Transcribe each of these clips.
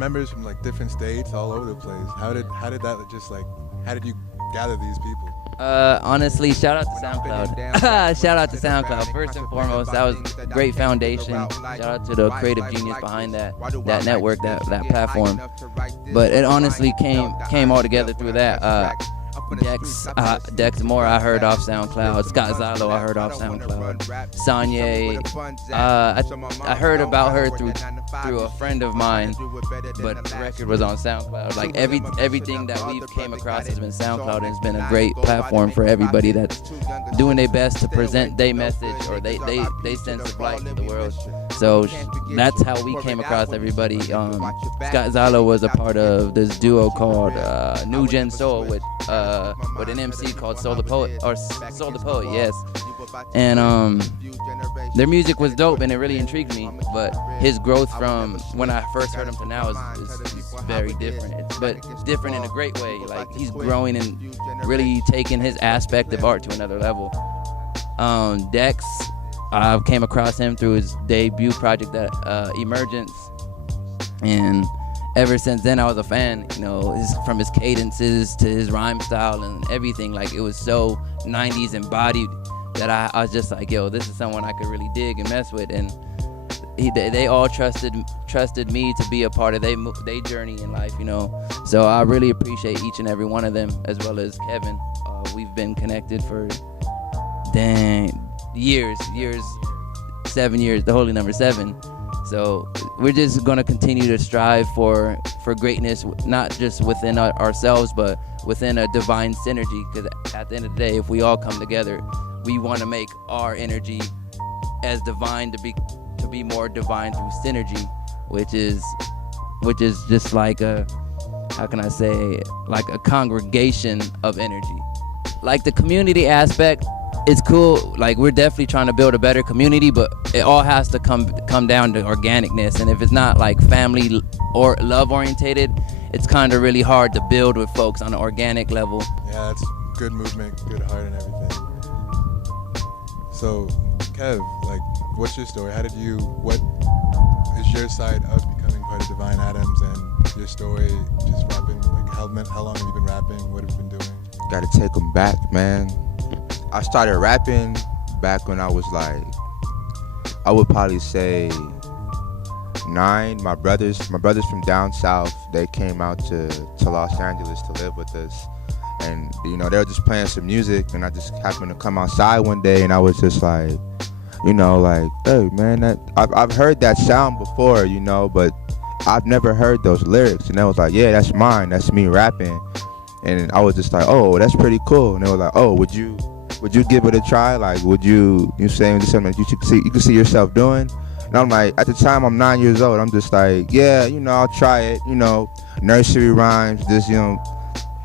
members from like different states, all over the place. How did that just like? How did you gather these people? Honestly, shout out to SoundCloud. Shout out to SoundCloud. First and foremost, that was a great foundation. Shout out to the creative genius behind that network, that platform. But it honestly came all together through that. Dex Moore, I heard off SoundCloud. Scott Zilo, I heard off SoundCloud. Sanye, I heard about her through a friend of mine, but the record was on SoundCloud. Like everything that we've came across has been SoundCloud, and it's been a great platform for everybody that's doing their best to present their message or they sense of light to the world. So that's how we came across everybody. Scott Zilo was a part of this duo called New Gen Soul with an MC called Soul the Poet, yes. And their music was dope and it really intrigued me. But his growth from when I first heard him to now is very different. But different in a great way. Like he's growing and really taking his aspect of art to another level. Dex, I came across him through his debut project, that Emergence, and ever since then I was a fan. You know, from his cadences to his rhyme style and everything. Like it was so 90s embodied that I was just like, yo, this is someone I could really dig and mess with. And they all trusted me to be a part of their journey in life. You know, so I really appreciate each and every one of them, as well as Kevin. We've been connected for years, 7 years, the holy number 7. So we're just gonna continue to strive for greatness, not just within ourselves, but within a divine synergy. Because at the end of the day, if we all come together, we want to make our energy as divine to be more divine through synergy, which is just like a, how can I say, like a congregation of energy. Like the community aspect, it's cool. Like we're definitely trying to build a better community, but it all has to come down to organicness. And if it's not like family or love orientated, it's kind of really hard to build with folks on an organic level. Yeah, that's good movement, good heart and everything. So, Kev, like, what's your story? What is your side of becoming part of Divine Atoms, and your story just rapping? Like, how long have you been rapping? What have you been doing? Gotta take them back, man. I started rapping back when I was like, I would probably say 9. My brothers from down south, they came out to Los Angeles to live with us. And, you know, they were just playing some music, and I just happened to come outside one day, and I was just like, you know, like, hey, man, I've heard that sound before, you know, but I've never heard those lyrics. And they was like, yeah, that's mine. That's me rapping. And I was just like, oh, that's pretty cool. And they were like, oh, would you give it a try? Like, would you saying just something that you could see yourself doing? And I'm like, at the time, I'm 9 years old. I'm just like, yeah, you know, I'll try it. You know, nursery rhymes, just, you know,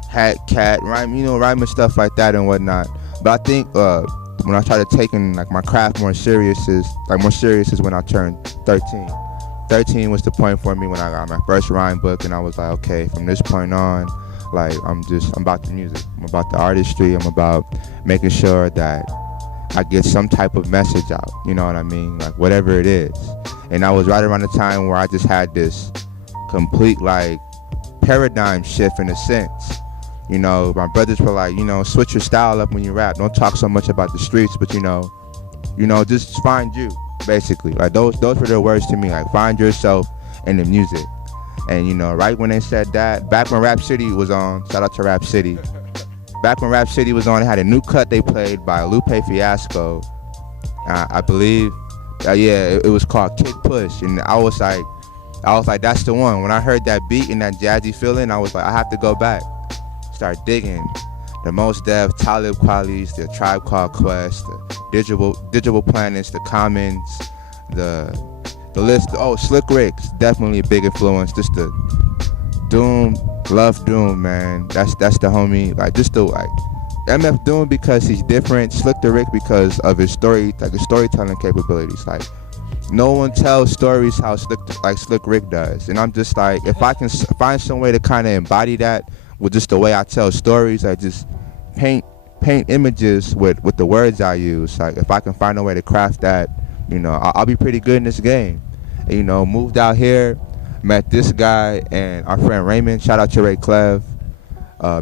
hat, cat, rhyme, you know, rhyming stuff like that and whatnot. But I think when I started taking like my craft more serious is when I turned 13. 13 was the point for me when I got my first rhyme book, and I was like, okay, from this point on, like I'm about the music, I'm about the artistry, I'm about making sure that I get some type of message out, you know what I mean, like whatever it is. And I was right around the time where I just had this complete like paradigm shift in a sense. You know, my brothers were like, you know, switch your style up when you rap. Don't talk so much about the streets, but you know, just find you, basically. Like those were their words to me, like find yourself in the music. And you know, right when they said that, back when Rap City was on, shout out to Rap City. Back when Rap City was on, they had a new cut they played by Lupe Fiasco. I believe, it was called Kick Push, and I was like, that's the one. When I heard that beat and that jazzy feeling, I was like, I have to go back. Start digging the Mos Def, Talib Kweli's, the Tribe Called Quest, the Digital Planets, the Commons, the list. Oh, Slick Rick's definitely a big influence. Just the Doom, love Doom, man. That's the homie. Like just the like MF Doom because he's different. Slick the Rick because of his story, like his storytelling capabilities. Like no one tells stories how Slick Rick does, and I'm just like, if I can find some way to kind of embody that with just the way I tell stories, I just paint images with the words I use. Like if I can find a way to craft that, you know, I'll be pretty good in this game. And, you know, moved out here, met this guy and our friend Raymond. Shout out to Ray Clev.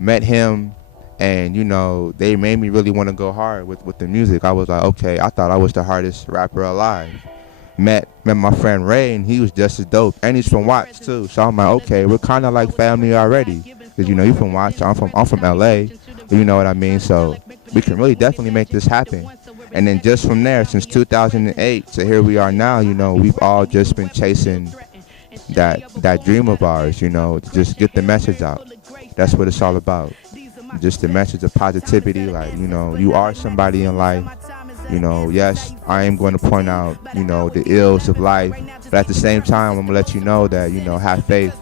Met him, and you know, they made me really want to go hard with the music. I was like, okay, I thought I was the hardest rapper alive. Met my friend Ray, and he was just as dope, and he's from Watts too. So I'm like, okay, we're kind of like family already, cause you know you from Watts, I'm from LA, you know what I mean. So we can really definitely make this happen. And then just from there, since 2008 to here we are now, you know, we've all just been chasing that dream of ours, you know, to just get the message out. That's what it's all about. Just the message of positivity, like, you know, you are somebody in life. You know, yes, I am going to point out, you know, the ills of life, but at the same time, I'm going to let you know that, you know, have faith.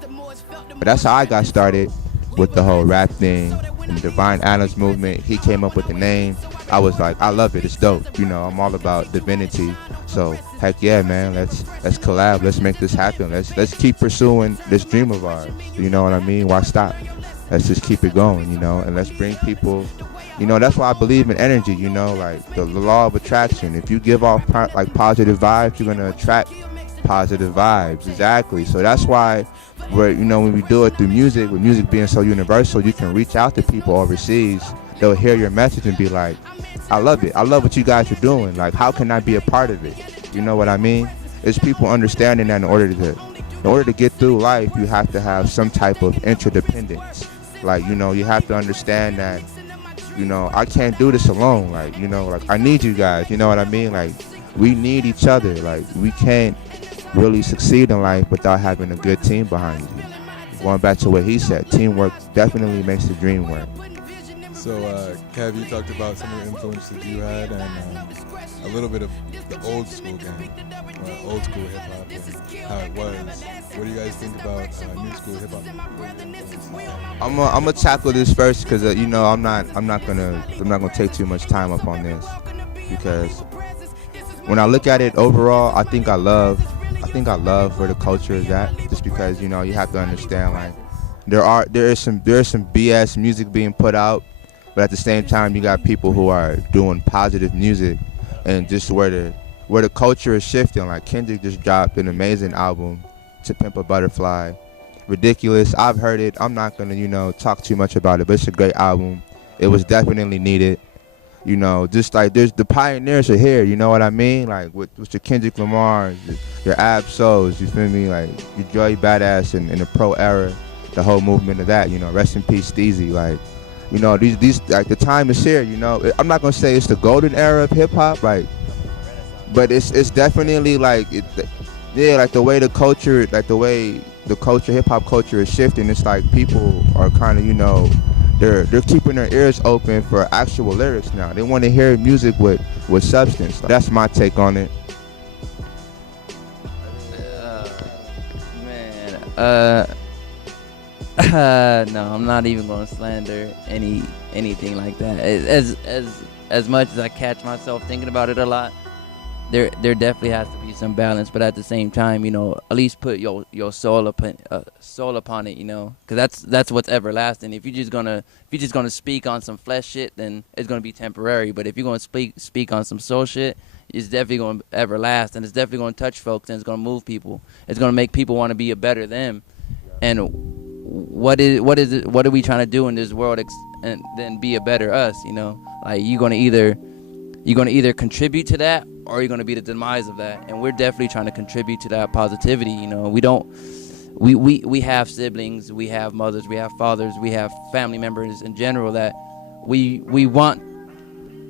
But that's how I got started with the whole rap thing and the Divine Adams movement. He came up with the name. I was like, I love it. It's dope. You know, I'm all about divinity. So, heck yeah, man, let's collab. Let's make this happen. Let's keep pursuing this dream of ours. You know what I mean? Why stop? Let's just keep it going, you know, and let's bring people. You know, that's why I believe in energy, you know, like the law of attraction. If you give off like positive vibes, you're going to attract positive vibes. Exactly. So that's why you know, when we do it through music, with music being so universal, you can reach out to people overseas. They'll hear your message and be like, I love it. I love what you guys are doing. Like, how can I be a part of it? You know what I mean? It's people understanding that in order to get through life, you have to have some type of interdependence. Like, you know, you have to understand that, you know, I can't do this alone. Like, you know, like I need you guys. You know what I mean? Like, we need each other. Like, we can't really succeed in life without having a good team behind you. Going back to what he said, teamwork definitely makes the dream work. So, Kev, you talked about some of the influences you had and a little bit of the old school game, old school hip hop and how it was. What do you guys think about new school hip hop? I'm gonna tackle this first because you know I'm not gonna take too much time up on this, because when I look at it overall, I think I love where the culture is at, just because, you know, you have to understand, like, there is some BS music being put out, but at the same time you got people who are doing positive music, and just where the culture is shifting. Like, Kendrick just dropped an amazing album, To Pimp a Butterfly. Ridiculous. I've heard it. I'm not gonna, you know, talk too much about it, but it's a great album. It was definitely needed. You know, just like there's the pioneers are here, you know what I mean? Like with your Kendrick Lamar, your Ab-Soul's, you feel me? Like your Joey Badass in the pro era, the whole movement of that, you know, rest in peace Steezy. Like, you know, these like the time is here, you know. I'm not gonna say it's the golden era of hip hop, like, but it's definitely like like the way the culture, hip hop culture is shifting. It's like people are kind of, you know, they're keeping their ears open for actual lyrics now. They want to hear music with substance. That's my take on it. No, I'm not even going to slander anything like that. As much as I catch myself thinking about it a lot, there definitely has to be some balance, but at the same time, you know, at least put your soul upon it, you know, because that's what's everlasting. If you're just gonna speak on some flesh shit, then it's gonna be temporary. But if you're gonna speak on some soul shit, it's definitely gonna everlast, and it's definitely gonna touch folks, and it's gonna move people. It's gonna make people want to be a better them. And what are we trying to do in this world and then be a better us, you know? Like, you're gonna either contribute to that, or you're going to be the demise of that. And we're definitely trying to contribute to that positivity. You know, we have siblings, we have mothers, we have fathers, we have family members in general that we want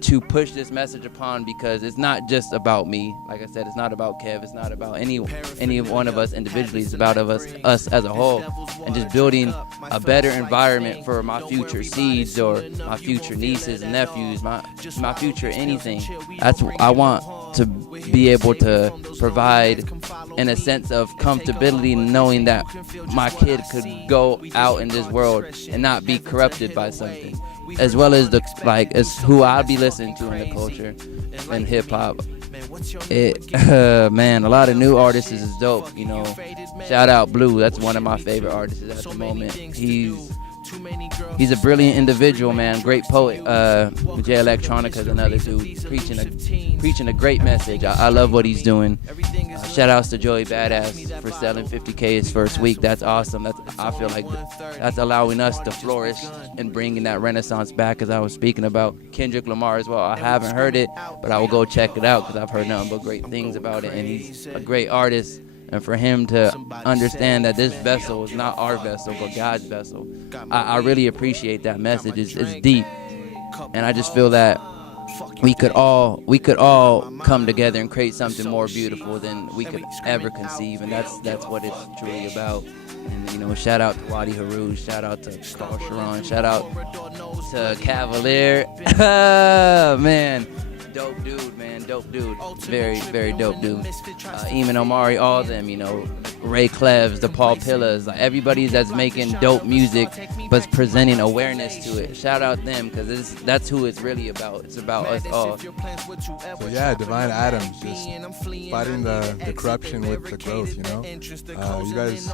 to push this message upon, because it's not just about me. Like I said, it's not about Kev, it's not about any one of us individually. It's about us as a whole, and just building a better environment for my future seeds, or my future nieces and nephews, my future anything. That's what I want, to be able to provide in a sense of comfortability, knowing that my kid could go out in this world and not be corrupted by something, as well as as who I'll be listening to in the culture and hip hop. Man, a lot of new artists is dope, you know. Shout out Blue, that's one of my favorite artists at the moment. He's a brilliant individual, man. Great poet. J Electronica is another dude preaching a great message. I love what he's doing. Shout outs to Joey Badass for selling 50K his first week. That's awesome. I feel like that's allowing us to flourish and bringing that renaissance back, as I was speaking about. Kendrick Lamar as well. I haven't heard it, but I will go check it out because I've heard nothing but great things about it, and he's a great artist. And for him to understand that this vessel is not our vessel, but God's vessel, I really appreciate that message. It's deep, and I just feel that we could all come together and create something more beautiful than we could ever conceive, and that's what it's truly about. And shout out to Wadi Harouj, shout out to Carl Sharon, shout out to Cavalier. Man, dope dude, man, dope dude. Very, very dope dude. Eamon Omari, all of them, Ray Cleves, the Paul Pillas, like everybody that's making dope music but presenting awareness to it. Shout out them, because that's who it's really about. It's about us all. So yeah, Divine Adams, just fighting the corruption with the growth, You guys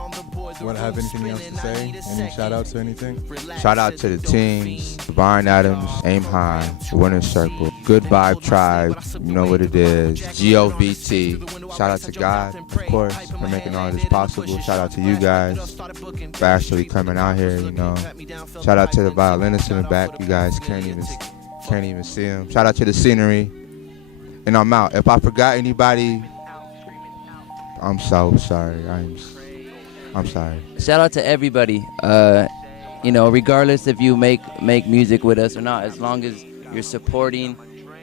want to have anything else to say? Any shout outs or anything? Shout out to the teams, Divine Adams, Aim High, Winner's Circle, Good Vibe Tribe, you know what it is, GOVT. Shout out to God, of course, for making all this possible. Shout out to you guys for actually coming out here, Shout out to the violinists in the back. You guys can't even see them. Shout out to the scenery. And I'm out. If I forgot anybody, I'm so sorry. I'm sorry. Shout out to everybody. Regardless if you make music with us or not, as long as you're supporting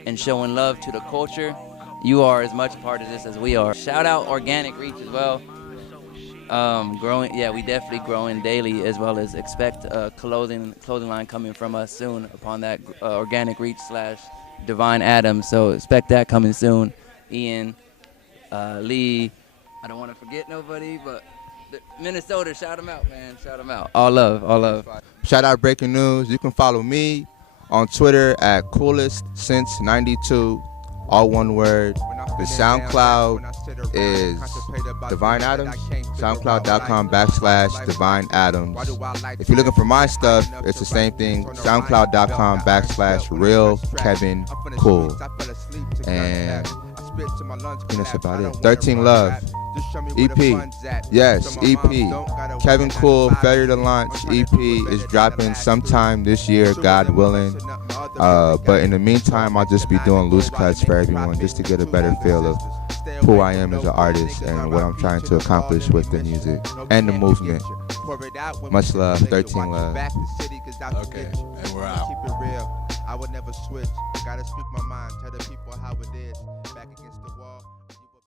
and showing love to the culture, you are as much a part of this as we are. Shout out Organic Reach as well. We definitely growing daily, as well as expect a clothing line coming from us soon upon that Organic Reach / Divine Adams. So expect that coming soon. Ian, Lee, I don't want to forget nobody, but Minnesota, shout them out, man. Shout them out. All love, all love. Shout out Breaking News. You can follow me on Twitter at coolest since 92, all one word. The SoundCloud is Divine Adams, soundcloud.com / Divine Adams. If you're looking for my stuff, it's the same thing, soundcloud.com / Real Kevin Cool. And that's about it. 13 Love. EP. Yes, EP. KevCool, Failure to Launch EP is dropping sometime this year, God willing. But in the meantime, I'll just be doing loose cuts for everyone just to get a better feel of who I am as an artist and what I'm trying to accomplish with the music and the movement. Much love, 13 Love. Okay, and we're out. I would never switch. Gotta speak my mind, tell the people how